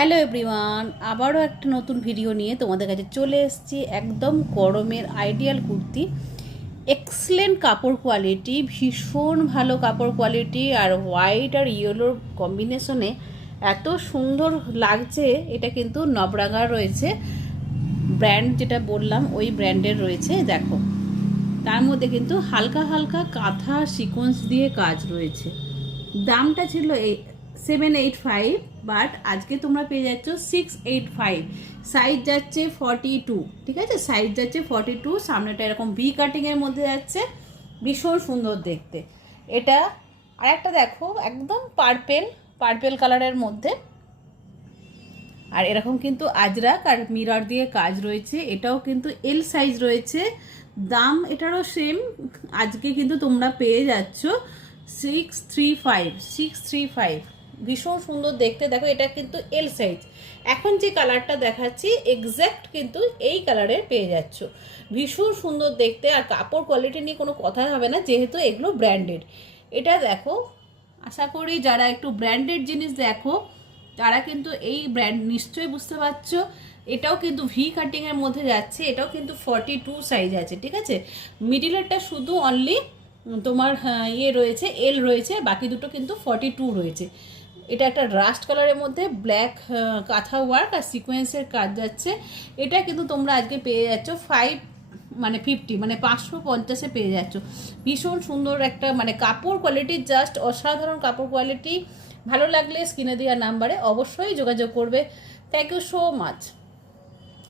Hello everyone, আবারও একটা নতুন ভিডিও নিয়ে তোমাদের কাছে চলে এসেছি। একদম গরমের আইডিয়াল কুর্তি, এক্সেলেন্ট কাপড় কোয়ালিটি, ভীষণ ভালো কাপড় কোয়ালিটি, আর হোয়াইট আর ইয়েলোর কম্বিনেশনে এত সুন্দর লাগছে। এটা কিন্তু নবরাঙার রয়েছে, ব্র্যান্ড যেটা বললাম ওই ব্র্যান্ডের রয়েছে। দেখো, তার মধ্যে কিন্তু হালকা হালকা কাঁথা সিকোয়েন্স দিয়ে কাজ রয়েছে। দামটা ছিল 785, বাট আজকে তোমরা পেয়ে যাচ্ছ 685। সাইজ যাচ্ছে 42, ঠিক আছে, সাইজ যাচ্ছে 42। সামনেটা এরকম ভি কাটিংয়ের মধ্যে যাচ্ছে, ভীষণ সুন্দর দেখতে এটা। আর একটা দেখো, একদম পার্পেল কালারের মধ্যে, আর এরকম কিন্তু আজরাক আর মিরর দিয়ে কাজ রয়েছে। এটাও কিন্তু এল সাইজ রয়েছে। দাম এটারও সেম, আজকে কিন্তু তোমরা পেয়ে যাচ্ছ 635। ভীষণ সুন্দর দেখতে। দেখো, এটা কিন্তু এল সাইজ। এখন যে কালারটা দেখাচ্ছি এক্স্যাক্ট কিন্তু এই কালারের পেয়ে যাচ্ছ। ভীষণ সুন্দর দেখতে, আর কাপড় কোয়ালিটি নিয়ে কোনো কথাই হবে না, যেহেতু এগুলো ব্র্যান্ডেড। এটা দেখো, আশা করি যারা একটু ব্র্যান্ডেড জিনিস দেখো তারা কিন্তু এই ব্র্যান্ড নিশ্চয়ই বুঝতে পারছো। এটাও কিন্তু ভি কাটিংয়ের মধ্যে যাচ্ছে, এটাও কিন্তু 42 সাইজ আছে, ঠিক আছে। মিডিলেরটা শুধু অনলি তোমার ইয়ে রয়েছে, এল রয়েছে, বাকি দুটো কিন্তু 42 রয়েছে। এটা একটা রাস্ট কালারের মধ্যে ব্ল্যাক কাঁথা ওয়ার্ক আর সিকোয়েন্সের কাজ যাচ্ছে। এটা কিন্তু তোমরা আজকে পেয়ে যাচ্ছ 50, মানে 550-এ পেয়ে যাচ্ছ। ভীষণ সুন্দর একটা মানে কাপড় কোয়ালিটি, জাস্ট অসাধারণ কাপড় কোয়ালিটি। ভালো লাগলে স্ক্রিনে দেওয়া নাম্বারে অবশ্যই যোগাযোগ করবে। Thank you so much.